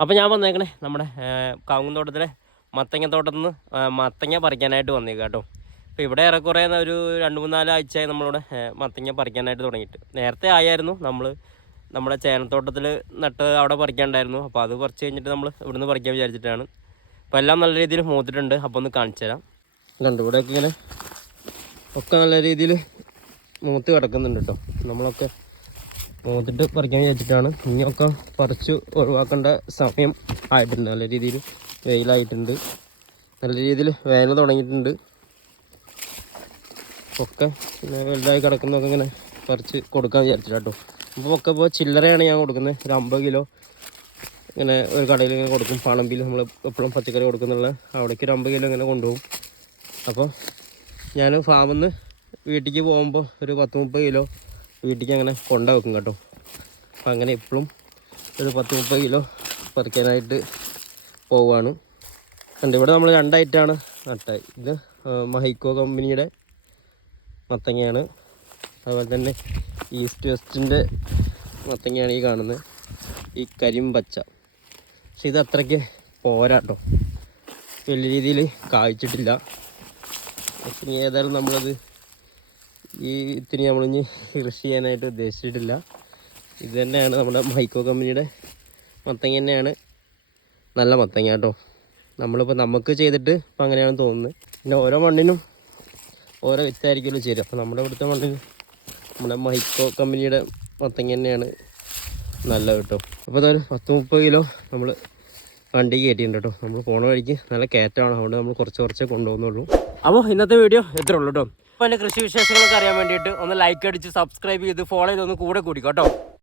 അപ്പോൾ ഞാൻ വന്നേക്കണേ നമ്മുടെ കവുങ്ങ് തോട്ടത്തിലെ മത്തങ്ങ തോട്ടത്തിൽ നിന്ന് മത്തങ്ങ പറിക്കാനായിട്ട് വന്നേക്കാം കേട്ടോ. അപ്പോൾ ഇവിടെ ഏറെക്കുറെ ഒരു രണ്ട് മൂന്നാൽ ആഴ്ചയായി നമ്മളിവിടെ മത്തങ്ങ പറിക്കാനായിട്ട് തുടങ്ങിയിട്ട്. നേരത്തെ ആയായിരുന്നു നമ്മൾ നമ്മുടെ ചേനത്തോട്ടത്തിൽ നട്ട് അവിടെ പറിക്കാണ്ടായിരുന്നു. അപ്പോൾ അത് കുറച്ച് കഴിഞ്ഞിട്ട് നമ്മൾ ഇവിടുന്ന് പറിക്കാൻ വിചാരിച്ചിട്ടാണ്. അപ്പോൾ എല്ലാം നല്ല രീതിയിൽ മൂത്തിട്ടുണ്ട്. അപ്പോൾ ഒന്ന് കാണിച്ചു തരാം. കണ്ടു ഇവിടെയൊക്കെ ഇങ്ങനെ ഒക്കെ നല്ല രീതിയിൽ മൂത്ത് കിടക്കുന്നുണ്ട് കേട്ടോ. നമ്മളൊക്കെ മൂത്തിട്ട് പറിക്കാൻ വിചാരിച്ചിട്ടാണ്. ഇനിയൊക്കെ പറിച്ച് ഒഴിവാക്കേണ്ട സമയം ആയിട്ടുണ്ട്. നല്ല രീതിയിൽ വെയിലായിട്ടുണ്ട്. നല്ല രീതിയിൽ വേനൽ തുടങ്ങിയിട്ടുണ്ട്. ഒക്കെ പിന്നെ വലുതായി കിടക്കുന്നതൊക്കെ ഇങ്ങനെ പറിച്ച് കൊടുക്കാൻ വിചാരിച്ചിട്ടോ അപ്പോൾ ഒക്കെ ഇപ്പോൾ ചില്ലറയാണ് ഞാൻ കൊടുക്കുന്നത്. ഒരു അമ്പത് കിലോ ഇങ്ങനെ ഒരു കടയിൽ ഇങ്ങനെ കൊടുക്കും. പണമ്പിൽ നമ്മൾ എപ്പോഴും പച്ചക്കറി കൊടുക്കുന്നുള്ള അവിടേക്ക് ഒരു അമ്പത് കിലോ ഇങ്ങനെ കൊണ്ടുപോകും. അപ്പോൾ ഞാൻ ഫാമിൽ നിന്ന് വീട്ടിലേക്ക് പോകുമ്പോൾ ഒരു പത്ത് മുപ്പത് കിലോ വീട്ടിലേക്ക് അങ്ങനെ കൊണ്ട വെക്കും കേട്ടോ. അപ്പം അങ്ങനെ എപ്പോഴും ഒരു പത്ത് മുപ്പത് കിലോ പറിക്കാനായിട്ട് പോവുകയാണ് കണ്ട് ഇവിടെ നമ്മൾ രണ്ടായിട്ടാണ് നട്ട. ഇത് മഹൈക്കോ കമ്പനിയുടെ മത്തങ്ങയാണ്. അതുപോലെ തന്നെ ഈസ്റ്റ് വെസ്റ്റിന്റെ മത്തങ്ങയാണ് ഈ കാണുന്നത്. ഈ കരിമ്പച്ച. പക്ഷെ ഇത് അത്രയ്ക്ക് പോരാട്ടോ വലിയ രീതിയിൽ കായ്ച്ചിട്ടില്ല. ഏതായാലും നമ്മളത് ഈ ഇത്തിരി നമ്മളിനി കൃഷി ചെയ്യാനായിട്ട് ഉദ്ദേശിച്ചിട്ടില്ല. ഇത് തന്നെയാണ് നമ്മുടെ മൈക്കോ കമ്പനിയുടെ മത്തങ്ങ തന്നെയാണ്. നല്ല മത്തങ്ങ കേട്ടോ. നമ്മളിപ്പോൾ നമുക്ക് ചെയ്തിട്ട് ഇപ്പം അങ്ങനെയാണ് തോന്നുന്നത്. പിന്നെ ഓരോ മണ്ണിനും ഓരോ വ്യക്തമായിരിക്കുമല്ലോ ചേരും അപ്പോൾ നമ്മുടെ ഇവിടുത്തെ മണ്ണിന് നമ്മുടെ മൈക്കോ കമ്പനിയുടെ മത്തങ്ങ തന്നെയാണ് നല്ലത് കേട്ടോ. അപ്പോൾ അതൊരു പത്ത് മുപ്പത് കിലോ നമ്മൾ വണ്ടി കയറ്റിയിട്ടുണ്ട് കേട്ടോ. നമ്മൾ പോണ വഴിക്ക് നല്ല കയറ്റമാണ്. അതുകൊണ്ട് നമ്മൾ കുറച്ച് കുറച്ചേ കൊണ്ടുപോകുന്നുള്ളൂ. അപ്പോൾ ഇന്നത്തെ വീഡിയോ എത്ര ഉള്ളൂ കേട്ടോ. അപ്പോൾ എന്റെ കൃഷി വിശേഷങ്ങളൊക്കെ അറിയാൻ വേണ്ടിയിട്ട് ഒന്ന് ലൈക്ക് അടിച്ച് സബ്സ്ക്രൈബ് ചെയ്ത് ഫോളോ ചെയ്തൊന്ന് കൂടെ കൂടി കേട്ടോ